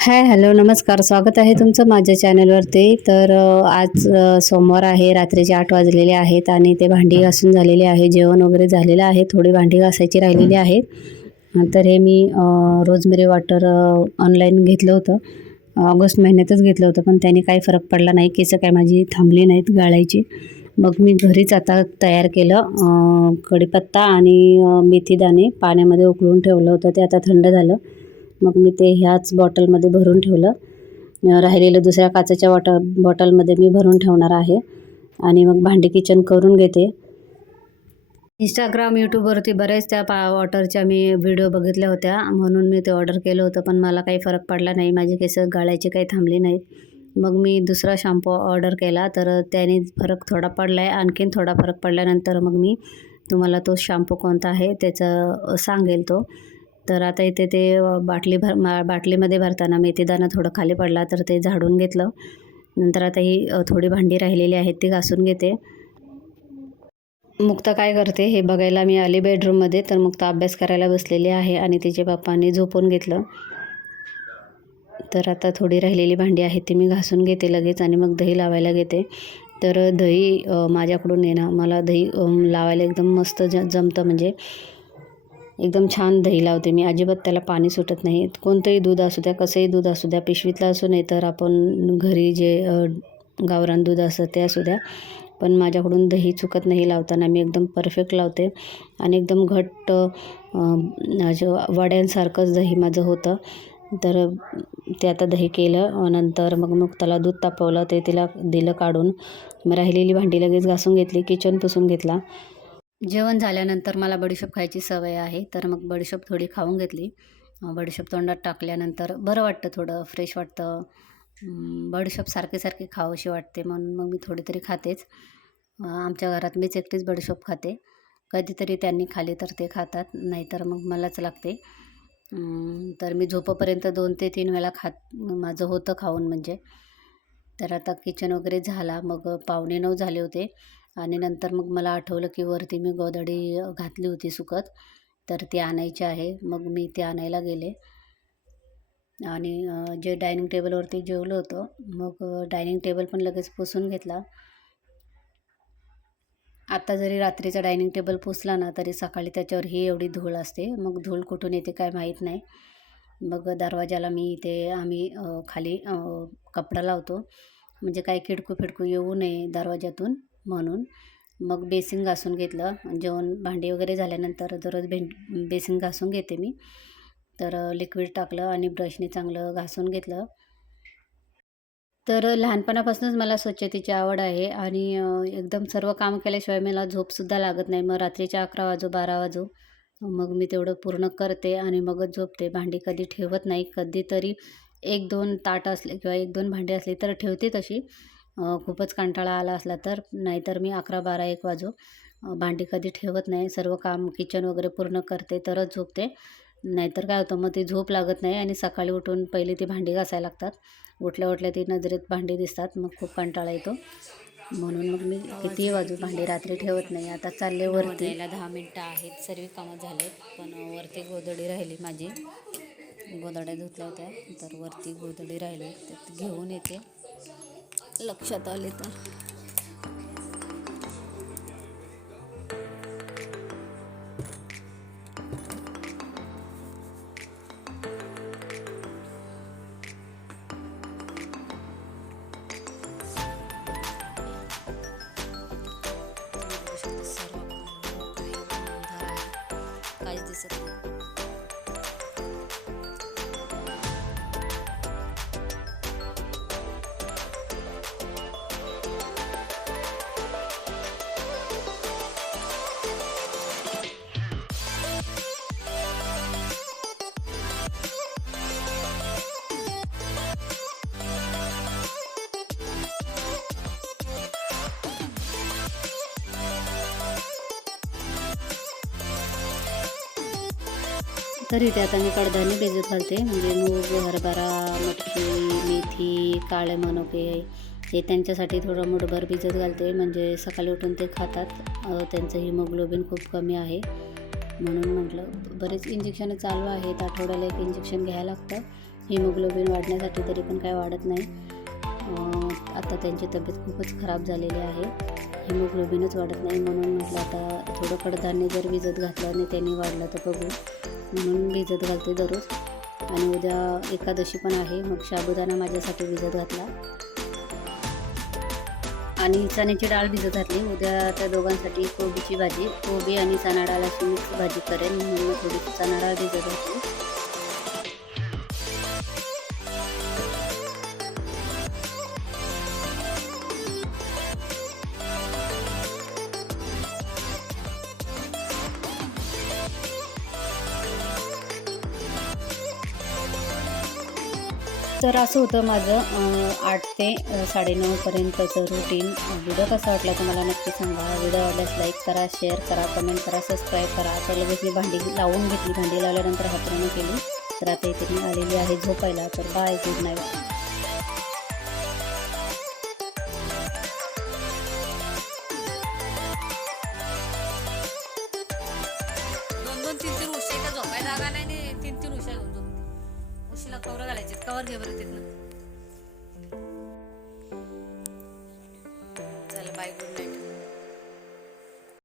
Hi hello नमस्कार. स्वागत आहे तुमचं माझ्या चॅनलवरती. तर आज सोमवार आहे. रात्रीचे आठ वाजलेले आहेत आणि ते भांडी घासून झालेले आहे. जेवण वगैरे झालेलं आहे. थोडी भांडी घासायची राहिलेली आहे. तर हे मी रोजमेरी वॉटर ऑनलाईन घेतलं होतं. ऑगस्ट महिन्यातच घेतलं होतं पण त्याने काही फरक पडला नाही. केसं काय माझी थांबली नाहीत गाळायची. मग मी घरीच आता तयार केलं कढीपत्ता आणि मेथीदाणे पाण्यामध्ये उकळून ठेवलं होतं. ते आता थंड झालं. मग मी ते ह्याच बॉटलमध्ये भरून ठेवलं. राहिलेलं दुसऱ्या काचेच्या वॉट बॉटलमध्ये मी भरून ठेवणार आहे. आणि मग भांडी किचन करून घेते. इंस्टाग्राम यूट्यूबवरती बरेच त्या पा वॉटरच्या मी व्हिडिओ बघितल्या होत्या. म्हणून मी ते ऑर्डर केलं होतं पण मला काही फरक पडला नाही. माझे केस गाळायचे काही थांबले नाहीत मग मी दुसरा शॅम्पू ऑर्डर केला तर त्याने फरक थोडा पडला आहे आणखीन थोडा फरक पडल्यानंतर मग मी तुम्हाला तो शॅम्पू कोणता आहे त्याचं सांगेल तो. तर आता इथे ते बाटली भर मा बाटलीमध्ये भरताना मेथीदाणा थोडं खाली पडला तर ते झाडून घेतलं. नंतर आता ही थोडी भांडी राहिलेली आहेत ती घासून घेते. मुक्ता काय करते हे बघायला मी आली बेडरूममध्ये तर मुक्ता अभ्यास करायला बसलेली आहे आणि तिचे पप्पांनी झोपून घेतलं. तर आता थोडी राहिलेली भांडी आहेत ती मी घासून घेते लगेच आणि मग दही लावायला घेते. तर दही माझ्याकडून येणं मला दही लावायला एकदम मस्त ज जमतं. म्हणजे एकदम छान दही लावते मी. अजिबात त्याला पाणी सुटत नाही. कोणतंही दूध असू द्या कसंही दूध असू द्या पिशवीतलं असू नाही तर आपण घरी जे गावरान दूध असतं ते असू द्या. पण माझ्याकडून दही चुकत नाही लावताना मी एकदम परफेक्ट लावते. आणि एकदम घट्ट वड्यांसारखंच दही माझं होतं. तर ते आता दही केलं. नंतर मग मग त्याला दूध तापवलं. ते तिला दिलं काढून. मग राहिलेली भांडी लगेच घासून घेतली. किचन पुसून घेतला. जेवण झाल्यानंतर मला बडीशोप खायची सवय आहे तर मग बडीशोप थोडी खाऊन घेतली. बडीशेप बडीशोप तोंडात टाकल्यानंतर बरं वाटतं थोडं फ्रेश वाटतं. बडीशेप बडीशोप सारखी सारखी खावंशी वाटते म्हणून मग मी थोडी तरी खातेच आमच्या घरात मीच एकटीच बडीशोप खाते. कधीतरी त्यांनी खाली तर ते खातात नाहीतर मग मलाच लागते. तर मी झोपेपर्यंत दोन ते तीन वेळा खात माझं होतं खाऊन म्हणजे. तर आता किचन वगैरे झाला मग पावणे नऊ झाले होते. आणि नंतर मग मला आठवलं की वरती मी गोधडी घातली होती सुकत. तर ती आणायची आहे. मग मी ती आणायला गेले. आणि जे डायनिंग टेबलवरती जेवलं होतं मग डायनिंग टेबल पण लगेच पुसून घेतला. आत्ता जरी रात्रीचा डायनिंग टेबल पुसला ना तरी सकाळी त्याच्यावर ही एवढी धूळ असते. मग धूळ कुठून येते काय माहीत नाही. मग दरवाजाला मी इथे आम्ही खाली कपडा लावतो. म्हणजे काय किडकू फिडकू येऊ नये दरवाजातून म्हणून. मग बेसिन घासून घेतलं. जेवण भांडी वगैरे झाल्यानंतर दररोज भें बेसिन घासून घेते मी. तर लिक्विड टाकलं आणि ब्रशने चांगलं घासून घेतलं. तर लहानपणापासूनच मला स्वच्छतेची आवड आहे आणि एकदम सर्व काम केल्याशिवाय मला झोपसुद्धा लागत नाही. मग रात्रीच्या अकरा वाजो बारा वाजो मग मी तेवढं पूर्ण करते आणि मगच झोपते. भांडी कधी ठेवत नाही. कधीतरी एक दोन ताट असले किंवा एक दोन भांडी असली तर ठेवते तशी. खूपच कंटाळा आला असला तर नाहीतर मी अकरा बारा एक वाजो भांडी कधी ठेवत नाही सर्व काम किचन वगैरे पूर्ण करते तरच झोपते. नाहीतर काय होतं मग ती झोप लागत नाही आणि सकाळी उठून पहिली ती भांडी घासायला लागतात. उठल्या उठल्या ती नजरेत भांडी दिसतात मग खूप कंटाळा येतो. म्हणून मग मी कितीही वाजू भांडी रात्री ठेवत नाही आता चालले वरती. यायला दहा मिनटं आहेत सर्व कामं झालेत पण वरती गोधडी राहिली माझी. गोधड्या धुतल्या होत्या तर वरती गोधडी राहिली तर घेऊन येते. लक्षात आले तर. तर इथे आता मी कडधान्य भिजत घालते. म्हणजे मूग हरभरा मटकी मेथी काळे मनुके हे त्यांच्यासाठी थोडं मुठभर भिजत घालते. म्हणजे सकाळी उठून ते खातात. त्यांचं हिमोग्लोबिन खूप कमी आहे. म्हणून म्हटलं बरेच इंजेक्शन चालू आहेत. आठवड्याला एक इंजेक्शन घ्यायला लागतं. हिमोग्लोबिन वाढण्यासाठी तरी पण काय वाढत नाही. आता त्यांची तब्येत खूपच खराब झालेली आहे. हिमोग्लोबिनच वाढत नाही म्हणून म्हटलं आता थोडं कडधान्य जर भिजत घातलं आणि त्यांनी वाढलं तर बघू. म्हणून भिजत घालते दररोज. आणि उद्या एकादशी पण आहे मग साबुदाणा माझ्यासाठी भिजत घातला. आणि चण्याची डाळ भिजत घातली. उद्या त्या दोघांसाठी कोबीची भाजी. कोबी आणि चणा डाळ अशी मिक्स भाजी करेन म्हणून थोडी चणा डाळ भिजत घातली. तर असं होतं माझं आठ ते साडेनऊपर्यंतचं रुटीन व्हिडिओ कसा वाटला तुम्हाला नक्की सांगा. व्हिडिओ आवडल्यास लाईक करा शेअर करा कमेंट करा सबस्क्राईब करा. तर लगेच मी भांडी लावून घेतली. भांडी लावल्यानंतर हातरून केली. तर आता इथे मी आलेली आहे झोपायला. तर बाय गुड नाईट तीन तीन जागा नाही कवर घालायचे कवर घे बरं तिथनं